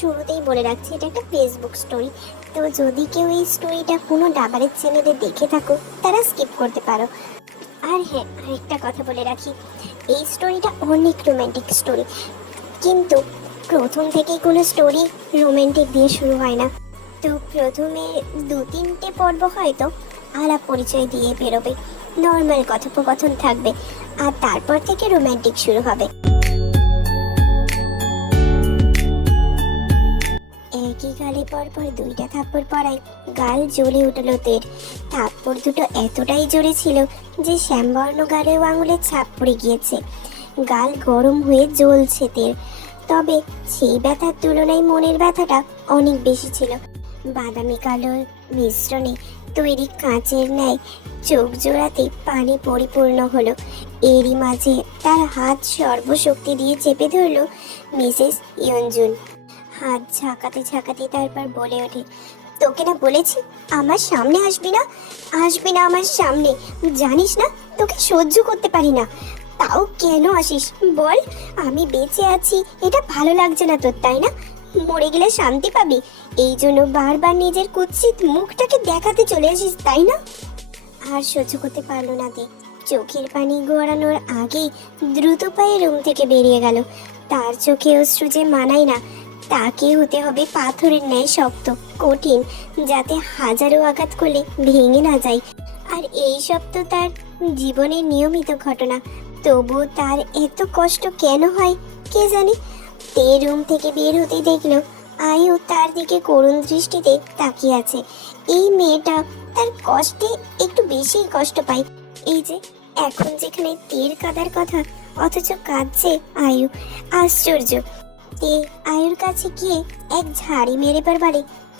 শুরুতেই বলে রাখছি, এটা একটা ফেসবুক স্টোরি তো যদি কেউ এই স্টোরিটা কোনো ডাবারের চ্যানেলে দেখে থাকো, তারা স্কিপ করতে পারো। আর হ্যাঁ আরেকটা কথা বলে রাখি, এই স্টোরিটা অনেক রোম্যান্টিক স্টোরি কিন্তু প্রথম থেকেই কোনো স্টোরি রোম্যান্টিক দিয়ে শুরু হয় না। তো প্রথমে দু তিনটে পর্ব হয়তো আলাপ পরিচয় দিয়ে বেরোবে নর্মাল কথোপকথন থাকবে, আর তারপর থেকে রোম্যান্টিক শুরু হবে। গালে পর পর দুইটা থাপ্পড় পড়ায় গাল জ্বলে উঠল তের। থাপ্পড় দুটো এতটাই জোরে ছিল যে শ্যামবর্ণ গালেও আঙুলের ছাপ পড়ে গিয়েছে। গাল গরম হয়ে জ্বলছে তের। তবে সেই ব্যথার তুলনায় মনের ব্যথাটা অনেক বেশি ছিল। বাদামি কালো মিশ্রণে তৈরি কাঁচের ন্যায় চোখ জোড়াতে পানি পরিপূর্ণ হলো। এরই মাঝে তার হাত সর্বশক্তি দিয়ে চেপে ধরলো মিসেস ইয়ঞ্জুন। হাত ঝাঁকাতে ঝাঁকাতে তারপর বলে ওঠে, তোকে না বলেছি আমার সামনে আসবি না? আসবি না আমার সামনে? জানিস না, তোকে সহ্য করতে পারি না। তাও কেন আসিস? বল, আমি বেঁচে আছি, এটা ভালো লাগছে না তোর, তাই না? মরে গেলে শান্তি পাবি। এই জন্য বারবার নিজের কুৎসিত মুখটাকে দেখাতে চলে আসিস, তাই না? আর সহ্য করতে পারল না তে চোখের পানি গড়ানোর আগেই দ্রুত পায়ে রুম থেকে বেরিয়ে গেল। তার চোখে অশ্রু যে মানায় না তাকে হতে হবে পাথরের ন্যায় শক্ত, কঠিন, যাতে হাজারো আঘাত করলে ভেঙে না যায়। আর এই সব তো তার জীবনের নিয়মিত ঘটনা। তবুও তার এত কষ্ট কেন হয়, কে জানে? তে রুম থেকে বের হতে দেখল আয়ু তার দিকে করুণ দৃষ্টিতে তাকিয়ে আছে। এই মেয়েটা তার কষ্টে একটু বেশিই কষ্ট পায়। এই যে, এখন যেখানে তীর কাদার কথা, অথচ কাঁদছে আয়ু। আশ্চর্য! তে আয়ুর কাছে গিয়ে এক ঝাড়ি মেরে পর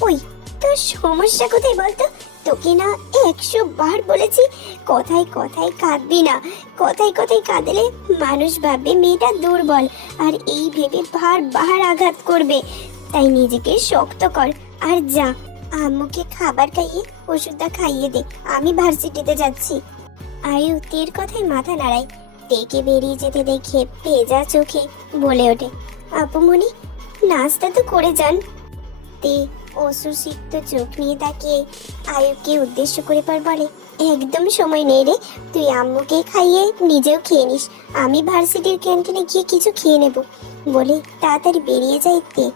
ওই, তোর সমস্যা কোথায় বলতো? তোকে না একশো বার বলেছি, কথায় কথায় কাঁদবি না। কথায় কথায় কাঁদলে মানুষ ভাববে মেয়েটা দুর্বল, আর এই ভেবে বার বার আঘাত করবে। তাই নিজেকে শক্ত কর, আর যা। আম্মুকে খাবার খাইয়ে, ওষুধটা খাইয়ে দে, আমি ভার্সিটিতে যাচ্ছি। আয়ু তের কথায় মাথা নাড়ায় তেকে বেরিয়ে যেতে দেখে ভেজা চোখে বলে ওঠে আপুমনি নাস্তা তো করে যান। তে অশ্রুসিক্ত চোখ নিয়ে তাকিয়ে আয়ুকে উদ্দেশ্য করে পর বলে, একদম সময় নেই রে, তুই আম্মুকে খাইয়ে নিজেও খেয়ে নিস। আমি ভার্সিটির ক্যান্টিনে গিয়ে কিছু খেয়ে নেব। বলে তাড়াতাড়ি বেরিয়ে যায় তে।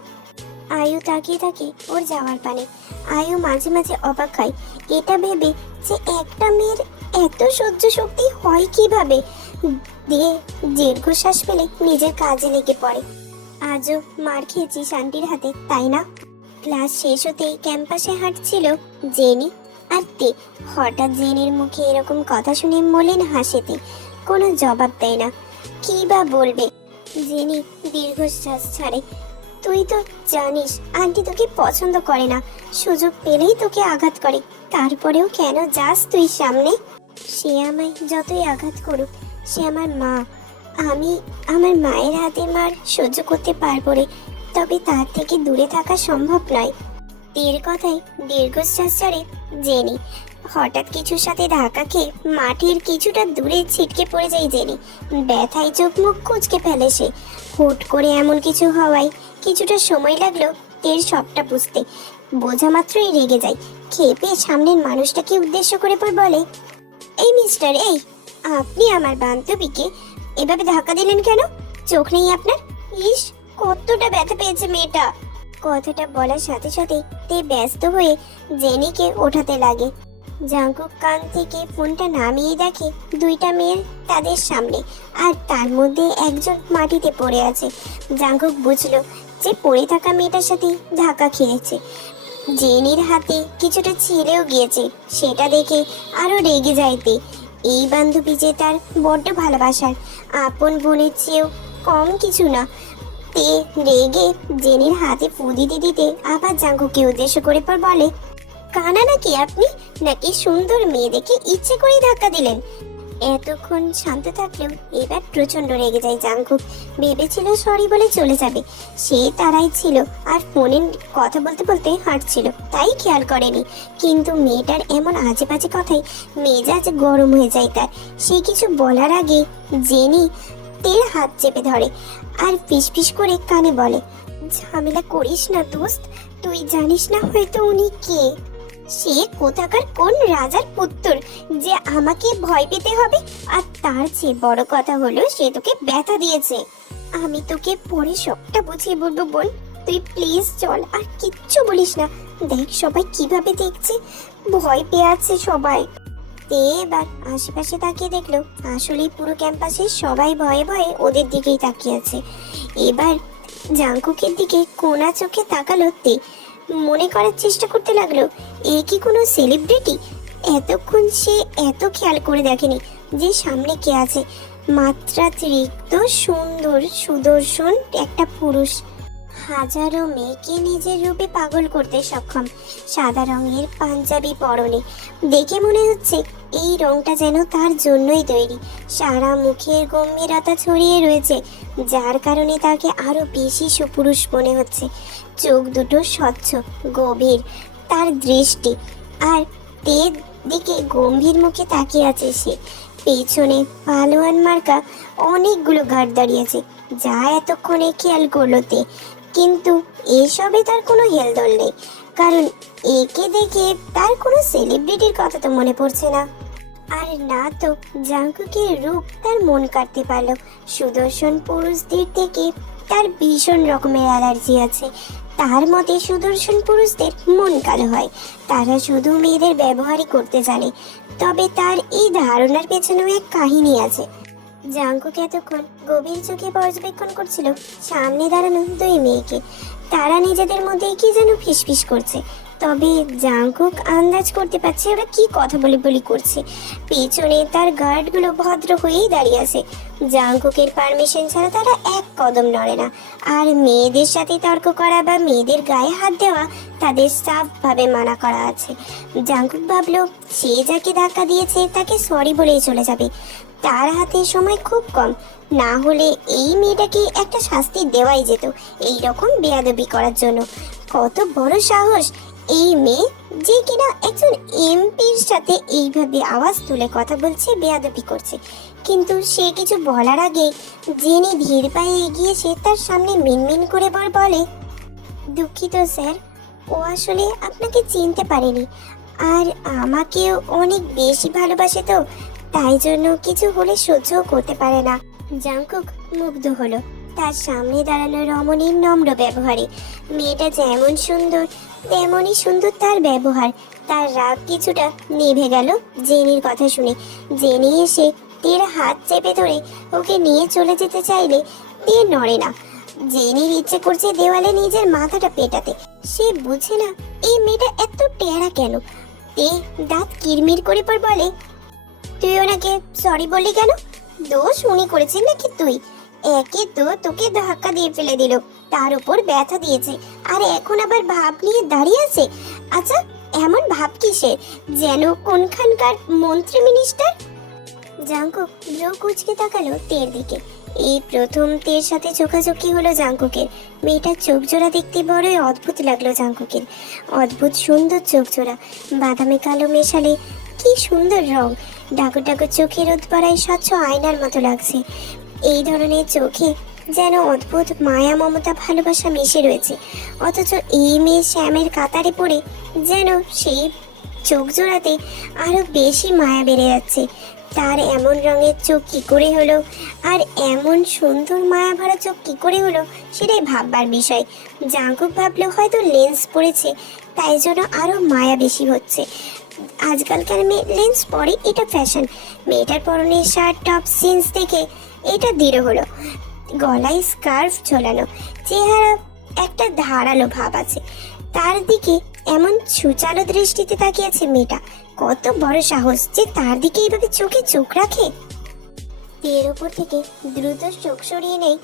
আয়ু তাকিয়ে থাকে ওর যাওয়ার পানে। আয়ু মাঝে মাঝে অবাক হয়। এটা ভেবে যে একটা মেয়ের এত সহ্য শক্তি হয় কীভাবে? দিয়ে দীর্ঘশ্বাস ফেলে নিজের কাজে লেগে পড়ে। আজও মার খেয়েছি শান্তির হাতে, তাই না? ক্লাস শেষ হতেই ক্যাম্পাসে হাঁটছিল জেনি। আর তে, হঠাৎ জেনির মুখে এরকম কথা শুনে মলিন হাসেতে কোনো জবাব দেয় না। কি বা বলবে? জেনি দীর্ঘশ্বাস ছাড়ে। তুই তো জানিস, আন্টি তোকে পছন্দ করে না। সুযোগ পেলেই তোকে আঘাত করে। তারপরেও কেন যাস তুই সামনে? সে আমায় যতই আঘাত করুক, সে আমার মা। আমি আমার মায়ের হাতে মার সহ্য করতে পারব রে, তবে তার থেকে দূরে থাকা সম্ভব নয়। তীর কথায় দীর্ঘশ্বাস ছাড়ে জেনি। হঠাৎ কিছুর সাথে ধাক্কা খেয়ে মাটির কিছুটা দূরে ছিটকে পড়ে যায় জেনি। ব্যথায় চোখ মুখ কুচকে ফেলে সে। হুট করে এমন কিছু হওয়ায় কিছুটা সময় লাগল তীর সবটা বুঝতে। বোঝা মাত্রই রেগে যায়। খেপে সামনের মানুষটাকে উদ্দেশ্য করে পর বলে, এই মিস্টার, এই, আপনি আমার বান্ধবীকে এভাবে ধাক্কা দিলেন কেন? চোখ নেই আপনার? ইস, কতটা ব্যথা পেয়েছে মেয়েটা। কথাটা বলার সাথে সাথে তে ব্যস্ত হয়ে জেনিকে ওঠাতে লাগে। জাঙ্কুক কান থেকে ফোনটা নামিয়ে দেখে দুইটা মেয়ে তাদের সামনে আর তার মধ্যে একজন মাটিতে পড়ে আছে। জাঙ্কুক বুঝলো যে পড়ে থাকা মেয়েটার সাথে ধাক্কা খেয়েছে। জেনির হাতে কিছুটা ছিঁড়েও গিয়েছে। সেটা দেখে আরও রেগে যাইতে এই বান্ধবী যে তার বড্ড ভালোবাসার, আপন বোনের চেয়েও কম কিছু না। তে রেগে জেনির হাতে ফু দিতে দিতে আবার জাঙ্গুকে উদ্দেশ্য করে পর বলে, কানা নাকি আপনি? নাকি সুন্দর মেয়ে দেখে ইচ্ছে করেই ধাক্কা দিলেন? এতক্ষণ শান্ত থাকলেও এবার প্রচণ্ড রেগে যায় জাঙ্কুক ভেবেছিল সরি বলে চলে যাবে। সে তারাই ছিল আর ফোনে কথা বলতে বলতে হাঁটছিল, তাই খেয়াল করেনি। কিন্তু মেয়েটার এমন আজে বাজে কথাই মেজাজ গরম হয়ে যায় তার। সে কিছু বলার আগে জেনি তের হাত চেপে ধরে আর ফিসফিস করে কানে বলে, ঝামেলা করিস না দোস্ত, তুই জানিস না হয়তো উনি কে? সে কোথাকার কোন রাজার পুত্র যে আমাকে ভয় পেতে হবে? আর তার চেয়ে বড় কথা হলো সে তোকে ব্যথা দিয়েছে। আমি তোকে পরে সবটা বুঝিয়ে বলব বোন। তুই প্লিজ চল, আর কিচ্ছু বলিস না। দেখ সবাই কীভাবে দেখছে। ভয় পেয়ে আছে সবাই। তে এবার আশেপাশে তাকিয়ে দেখল, আসলেই পুরো ক্যাম্পাসে সবাই ভয়ে ভয়ে ওদের দিকেই তাকিয়ে আছে। এবার জাঙ্কুকের দিকে কোনা চোখে তাকালো তে। মনে করার চেষ্টা করতে লাগল, এ কি কোনো সেলিব্রিটি এতক্ষণ সে এত খেয়াল করে দেখেনি যে সামনে কে আছে। মাত্রাতিরিক্ত সুন্দর সুদর্শন একটা পুরুষ। হাজারো মেয়েকে নিজের রূপে পাগল করতে সক্ষম। সাদা রঙের পাঞ্জাবি পরনে। দেখে মনে হচ্ছে এই রংটা যেন তার জন্যই তৈরি। সারা মুখের গম্ভীরতা ছড়িয়ে রয়েছে, যার কারণে তাকে আরও বেশি সুপুরুষ মনে হচ্ছে। চোখ দুটো স্বচ্ছ, গভীর, তার দৃষ্টি। আর তের দিকে গম্ভীর মুখে তাকিয়ে আছে সে। পেছনে পালোয়ান মার্কা অনেকগুলো গার্ড দাঁড়িয়েছে যা এতক্ষণে খেয়াল করল তে। কিন্তু এসবে তার কোনো হেলদোল নেই। কারণ একে দেখে তার কোনো সেলিব্রিটির কথা তো মনে পড়ছে না। আর না তো জাঙ্কুকের রূপ তার মন কাটতে পারল। সুদর্শন পুরুষদের থেকে তার ভীষণ রকমের অ্যালার্জি আছে। তার মতে সুদর্শন পুরুষদের মন কালো হয়। তারা শুধু মেয়েদের ব্যবহারই করতে জানে। তবে তার এই ধারণার পেছনেও এক কাহিনী আছে। জাঙ্কুক এতক্ষণ গভীর চোখে পর্যবেক্ষণ করছিল, সামনে দাঁড়ানো দুই মেয়েকে। তারা নিজেদের মধ্যে কি যেন ফিসফিস করছে। তবে জাঙ্কুক আন্দাজ করতে পারছে ওরা কি কথা বলে বলি করছে। পেছনে তার গার্ডগুলো ভদ্র হয়েই দাঁড়িয়ে আছে। জাঙ্কুকের পারমিশন ছাড়া তারা এক কদম নড়ে না। আর মেয়েদের সাথে তর্ক করা বা মেয়েদের গায়ে হাত দেওয়া তাদের সাফভাবে মানা করা আছে। জাঙ্কুক ভাবলো, সে যাকে ধাক্কা দিয়েছে তাকে সরি বলেই চলে যাবে। তার হাতে সময় খুব কম। না হলে এই মেয়েটাকে একটা শাস্তি দেওয়াই যেত এই রকম বেয়াদবি করার জন্য। কত বড় সাহস। এই মেয়ে যে কিনা একজন এমপির সাথে এইভাবে আওয়াজ তুলে কথা বলছে, বেয়াদবি করছে। কিন্তু সে কিছু বলার আগে জেনে ধীর পায়ে এগিয়ে সে তার সামনে মিনমিন করে বর বলে, দুঃখিত স্যার, ও আসলে আপনাকে চিনতে পারেনি। আর আমাকেও অনেক বেশি ভালোবাসে তো। তাই জন্য কিছু হলে সহ্যও করতে পারে না। জাঙ্কুক মুগ্ধ হলো। তার সামনে দাঁড়ানো রমণীর নম্র ব্যবহারে। মেয়েটা যেমন সুন্দর, তেমনই সুন্দর তার ব্যবহার। তার রাগ কিছুটা নিভে গেল জেনির কথা শুনে। জেনি এসে তের হাত চেপে ধরে ওকে নিয়ে চলে যেতে চাইলে তে নড়ে না। জেনির ইচ্ছে করছে দেওয়ালে নিজের মাথাটা পেটাতে। সে বুঝে না, এই মেয়েটা এত টেরা কেন? তে দাঁত কিরমির করে পর বলে তুই ওনাকে সরি বললি কেন? দোষ উনি করেছেন নাকি তুই? একে তো তোকে ধাক্কা দিয়ে ফেলে দিল, তার উপর ব্যথা দিয়েছে। আর এখন আবার ভাব নিয়ে দাঁড়িয়ে আছে? আচ্ছা এমন ভাব কিসের? যেন কোনখানকার মন্ত্রী মিনিস্টার জাঙ্কুক ব্রো কুচকে তাকালো তের দিকে। এই প্রথম তের সাথে চোখাচোখি হলো জাঙ্কুকের মেয়েটার চোখ জোড়া দেখতে বড়ই অদ্ভুত লাগল জাঙ্কুকের অদ্ভুত সুন্দর চোখ জোড়া বাদামি কালো মেশালে কি সুন্দর রং। ডাকো ডাকো চোখের রোদ পড়ায় স্বচ্ছ আয়নার মতো লাগছে। এই ধরনের চোখে যেন অদ্ভুত মায়া, মমতা, ভালোবাসা মিশে রয়েছে। অথচ এই মেয়ে শ্যামের কাতারে পড়ে যেন সেই চোখ জোড়াতে আরও বেশি মায়া বেড়ে যাচ্ছে। তার এমন রঙের চোখ কি করে হলো? আর এমন সুন্দর মায়া ভরা চোখ কি করে হলো? সেটাই ভাববার বিষয়। জাঙ্কুক ভাবলো, হয়তো লেন্স পড়েছে তাই জন্য আরও মায়া বেশি হচ্ছে। আজকালকার মেয়ে লেন্স পরে এটা ফ্যাশন মেয়েটার পরনে শার্ট টপ জিন্স দেখে এটা দৃঢ় হলো। গলায় স্কার্ফ ঝোলানো, চেহারা একটা ধারালো ভাব আছে। তার দিকে এমন সুচালো দৃষ্টিতে তাকিয়েছে মেয়েটা। কত বড় সাহস যে তার দিকে এইভাবে চোখে চোখ রাখে। তের ওপর থেকে দ্রুত চোখ সরিয়ে নেই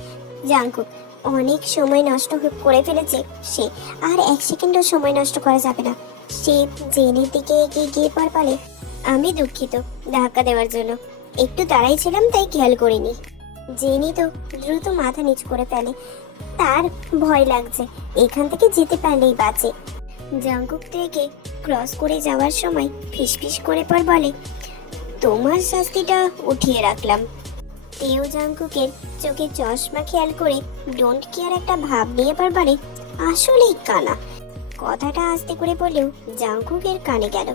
জাঙ্কুক অনেক সময় নষ্ট করে ফেলেছে সে। আর এক সেকেন্ডও সময় নষ্ট করা যাবে না। সে জেনের দিকে এগিয়ে গিয়ে পর পালে আমি দুঃখিত ধাক্কা দেওয়ার জন্য। একটু দাঁড়াই ছিলাম তাই খেয়াল করিনি। জেনি তো দ্রুত মাথা নিচ করে ফেলে। তার ভয় লাগছে, এখান থেকে যেতে পারলেই বাঁচে। জাঙ্কুক থেকে ক্রস করে যাওয়ার সময় ফিসফিস করে পর বলে, তোমার শাস্তিটা উঠিয়ে রাখলাম। তেও জাঙ্কুকের চোখে চশমা খেয়াল করে ডোন্ট কেয়ার একটা ভাব নিয়ে পর বলে, আসলেই কানা। কথাটা আস্তে করে বললেও জাঙ্কুকের কানে গেল।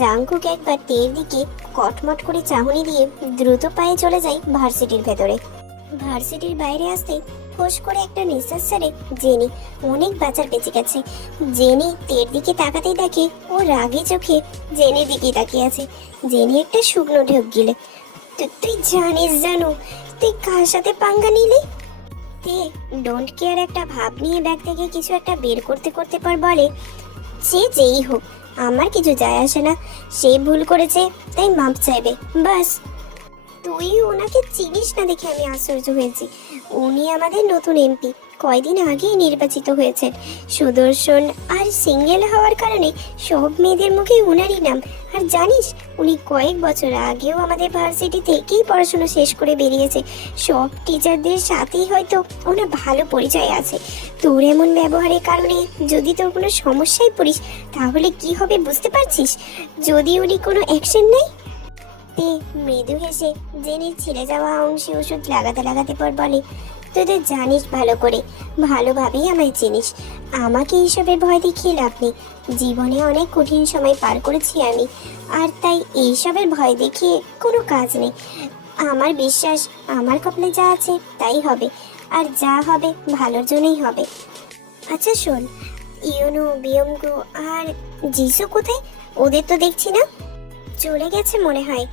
জাঙ্কুক একবার তের দিকে কটমট করে চাহনি দিয়ে দ্রুত পায়ে চলে যায় ভার্সিটির ভেতরে। ভার্সিটির বাইরে আসতে ফোস করে একটা নিঃশ্বাস ছাড়ে জেনি। অনেক বাঁচার বেঁচে গেছে। জেনি তের দিকে তাকাতেই দেখে ও রাগে চোখে জেনির দিকে তাকিয়ে আছে। জেনি একটা শুকনো ঢোক গিলে তুই জানিস জানো, তুই কার সাথে পাঙ্গা নিলি? তে ডোন্ট কেয়ার একটা ভাব নিয়ে ব্যাগ থেকে কিছু একটা বের করতে করতে পর বলে যে যেই হোক, আমার কিছু যায় আসে না। সে ভুল করেছে, তাই মাপ চাইবে। বাস। তুই ওনাকে চিনিস না দেখে আমি আশ্চর্য হয়েছি। উনি আমাদের নতুন এমপি কয়দিন আগেই নির্বাচিত হয়েছেন সুদর্শন আর সিঙ্গেল হওয়ার কারণে সব মেয়েদের মুখে উনারই নাম। আর জানিস, উনি কয়েক বছর আগেও আমাদের ভার্সিটি থেকেই পড়াশোনা শেষ করে বেরিয়েছে। সব টিচারদের সাথেই হয়তো ওনার ভালো পরিচয় আছে। তোর এমন ব্যবহারের কারণে যদি তোর কোনো সমস্যায় পড়িস, তাহলে কি হবে বুঝতে পারছিস? যদি উনি কোনো অ্যাকশন নেয়? মৃদু হেসে জেনির ছিঁড়ে যাওয়া অংশে ওষুধ লাগাতে লাগাতে পর বলে তুই তো জানিস ভালো করে, ভালোভাবেই আমায় চিনিস। আমাকে এইসবের ভয় দেখিয়ে লাভ নেই। জীবনে অনেক কঠিন সময় পার করেছি আমি, আর তাই এইসবের ভয় দেখিয়ে কোনো কাজ নেই। আমার বিশ্বাস, আমার কপালে যা আছে তাই হবে, আর যা হবে ভালোর জন্যই হবে। আচ্ছা শোন, ইউনো বিয়মগু আর জিসু কোথায়? ওদের তো দেখছি না। চলে গেছে মনে হয়।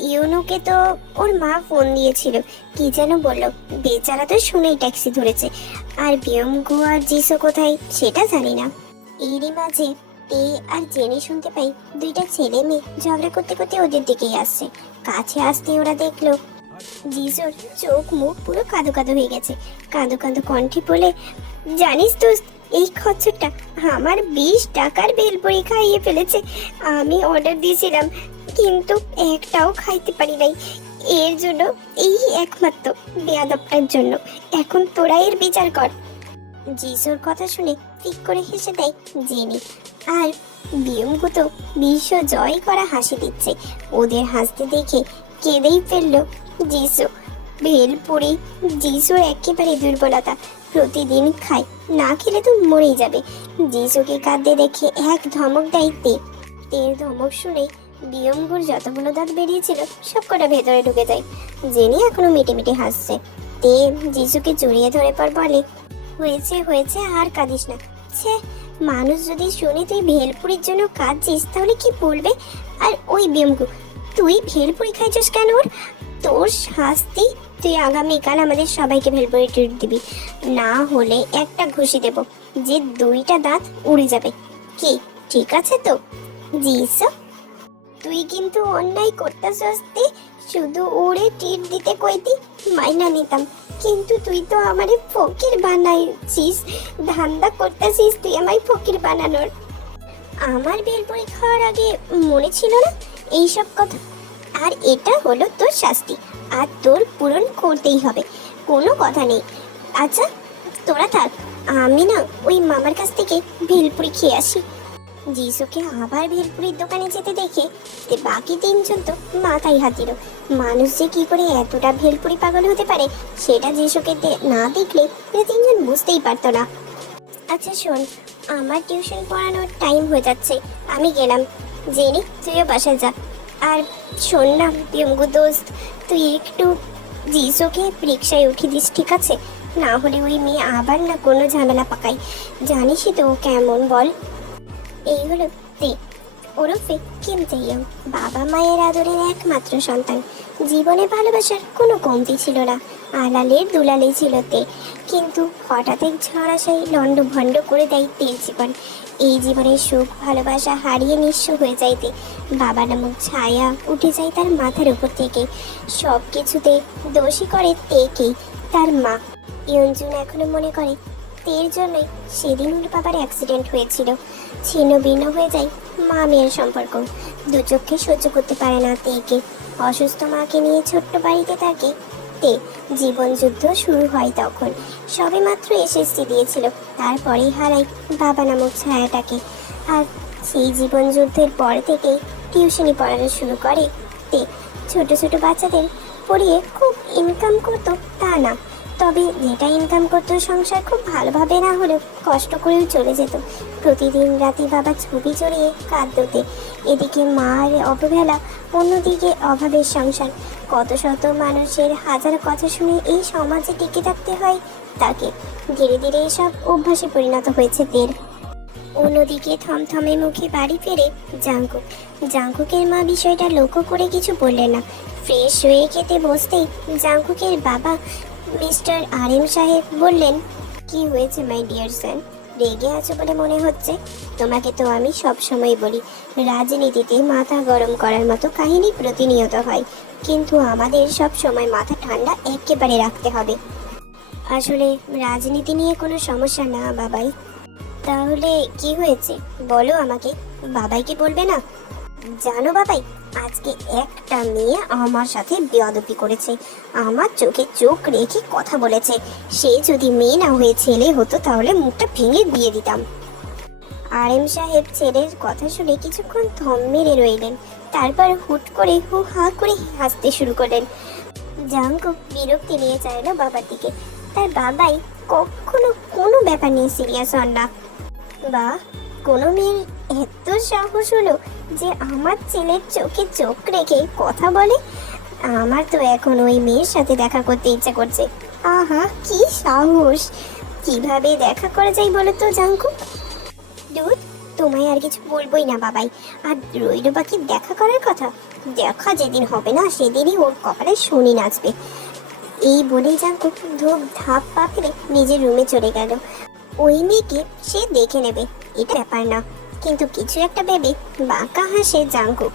ইউনোকে তো ওর মা ফোন দিয়েছিল। কি যেন বলল? বেচারা তো শুনেই ট্যাক্সি ধরেছে। আর বিয়মগু আর জিসু কোথায়? সেটা জানি না। এরই মাঝে তে আর জেনে শুনতে পাই, দুইটা ছেলে মেয়ে ঝগড়া করতে করতে ওদের দিকেই আসছে। কাছে আসতে ওরা দেখল, জিসুর চোখ মুখ পুরো কাঁদো কাদো হয়ে গেছে। কাঁদো কাঁদো কণ্ঠে বলে, জানিস দোস্ত এই খচ্চরটা আমার বিশ টাকার বেলপুরি খাইয়ে ফেলেছে। আমি অর্ডার দিয়েছিলাম, কিন্তু একটাও খাইতে পারি নাই। এর জন্য এই একমাত্র বেয়াদবটার জন্য। এখন তোরা এর বিচার কর। জিসুর কথা শুনে ঠিক করে হেসে দেয় জেনি আর বিয়মগু তো বিশ্ব জয় করা হাসি দিচ্ছে। ওদের হাসতে দেখে কেঁদেই ফেলল জিসু। ভেলপুরি জিসুর একেবারে দুর্বলতা। প্রতিদিন খায় না খেলে তো মরেই যাবে। জিসুকে কাঁদতে দেখে এক ধমক দেয় তে। তের ধমক শুনে বিয়মগুর যতগুলো দাঁত বেরিয়েছিল সব কটা ভেতরে ঢুকে যায়। জেনি এখনও মিটে মিটে হাসছে। তে জিসুকে জড়িয়ে ধরে পর বলে, হয়েছে হয়েছে, আর কাঁদিস না। ছে, মানুষ যদি শুনে তুই ভেলপুরির জন্য কাঁদছিস, তাহলে কি বলবে? আর ওই বিয়মগু তুই ভেলপুরি খাইছিস কেন ওর? তোর শাস্তি? তুই আগামীকাল আমাদের সবাইকে ভেলপুরি ট্রিট দিবি। না হলে একটা ঘুষি দেব, যে দুইটা দাঁত উড়ে যাবে। কি, ঠিক আছে তো? জি তুই কিন্তু অন্যায় করতেছস তে শুধু ওরে টিট দিতে কইতি, মাইনা নিতাম। কিন্তু তুই তো আমারে ফকির বানাইছিস, ধান্দা করতেছিস তুই আমায় ফকির বানানোর। আমার বেলপুরি খাওয়ার আগে মনে ছিল না? এইসব কথা। আর এটা হলো তোর শাস্তি। আর তোর পূরণ করতেই হবে। কোনো কথা নেই। আচ্ছা তোরা থাক। আমি না ওই মামার কাছ থেকে ভেলপুরি খেয়ে আসি। জিসুকে আবার ভেলপুরির দোকানে যেতে দেখে বাকি তিনজন তো মাথায় হাত দিল মানুষ যে কি করে এতটা ভেলপুরি পাগল হতে পারে, সেটা যিশুকে না দেখলে তিনজন বুঝতেই পারতো না। আচ্ছা শোন, আমার টিউশন পড়ানোর টাইম হয়ে যাচ্ছে। আমি গেলাম। জেনি, তুইও বাসায় যা। আর শোন না পিয়ঙ্গু দোস্ত, তুই একটু জিসুকে রিক্সায় উঠিয়ে দিস, ঠিক আছে? না হলে ওই মেয়ে আবার না কোনো ঝামেলা পাকাই জানিসই তো কেমন, বল। এই হলো তে। ওরফে কিম বাবা মায়ের আদরের একমাত্র সন্তান। জীবনে ভালোবাসার কোনো কমতি ছিল না। আলালের দুলালেই ছিল তে। কিন্তু হঠাৎ এক ঝড় আসায় লন্ড ভণ্ড করে দেয় তের জীবন এই জীবনের সুখ, ভালোবাসা হারিয়ে নিঃস্ব হয়ে যাইতে বাবা নামক ছায়া উঠে যায় তার মাথার উপর থেকে। সব কিছুতে দোষী করে তেকেই তার মা। ইয়ঞ্জুন এখনও মনে করে, তের জন্যই সেদিন ওর বাবার অ্যাক্সিডেন্ট হয়েছিল। ছিন্ন ভিন্ন হয়ে যায় মা মেয়ের সম্পর্ক। দু চোখে সহ্য করতে পারে না তেকে অসুস্থ মাকে নিয়ে ছোট্ট বাড়িতে থাকে তে জীবন যুদ্ধ শুরু হয় তখন। সবে মাত্র এসএসসি দিয়েছিল, তারপরেই হারাই বাবা নামক ছায়াটাকে। আর সেই জীবন যুদ্ধের পর থেকেই টিউশনি পড়ানো শুরু করে তে। ছোট ছোট বাচ্চাদের পড়িয়ে খুব ইনকাম করতো তা না, তবে যেটা ইনকাম করতো সংসার খুব ভালোভাবে না হলেও কষ্ট করেও চলে যেত। প্রতিদিন রাতে বাবা ছবি জড়িয়ে কাঁদতে এদিকে মার অবহেলা, অন্যদিকে অভাবের সংসার। কত শত মানুষের হাজার কথা শুনে এই সমাজে টিকে থাকতে হয়, তাকে ধীরে ধীরে এসব অভ্যাসে পরিণত হয়েছে তের অন্যদিকে থমথমে মুখে বাড়ি ফেরে জাঙ্কুক জাঙ্কুকের মা বিষয়টা লক্ষ্য করে কিছু বললেন না। ফ্রেশ হয়ে খেতে বসতেই জাঙ্কুকের বাবা মিস্টার আর এম সাহেব বললেন, কি হয়েছে মাই ডিয়ার স্যার রেগে আছো বলে মনে হচ্ছে? তোমাকে তো আমি সব সময় বলি, রাজনীতিতে মাথা গরম করার মতো কাহিনী প্রতিনিয়ত হয়। কিন্তু আমাদের সব সময় মাথা ঠান্ডা একেবারে রাখতে হবে। আসলে রাজনীতি নিয়ে কোনো সমস্যা না, বাবাই। তাহলে কি হয়েছে? বলো আমাকে। বাবাই কি বলবে না? জানো বাবাই, আজকে একটা মেয়ে আমার সাথে বেয়াদপি করেছে। আমার চোখে চোখ রেখে কথা বলেছে। সে যদি মেয়ে না হয়ে ছেলে হতো তাহলে মুখটা ভেঙে দিয়ে দিতাম। আর এম সাহেব ছেলের কথা শুনে কিছুক্ষণ থম মেরে রইলেন। তারপর হুট করে হু হা করে হাসতে শুরু করলেন। জাঙ্কু বিরক্তি নিয়ে চাইলো বাবার দিকে। তার বাবাই কখনো কোনো ব্যাপার নিয়ে সিরিয়াস হন না। বা, কোনো মেয়ের এত সাহস হলো যে আমার ছেলের চোখে চোখ রেখে কথা বলে? আমার তো এখন ওই মেয়ের সাথে দেখা করতে ইচ্ছা করছে। আহা, কি সাহস! কীভাবে দেখা করা যায় বলো তো, জাঙ্কু? দুধ তোমায় আর কিছু বলবোই না, বাবাই। আর রইল বাকি দেখা করার কথা? দেখা যেদিন হবে না, সেদিনই ওর কপালে শনি নাচবে। এই বলেই জাঙ্কুক ধূপ ধাপ পা ফেলে নিজের রুমে চলে গেল। ওই মেয়েকে সে দেখে নেবে, এটা ব্যাপার না। কিন্তু কিছু একটা ভেবে বাঁকা হাসে জাঙ্কুক।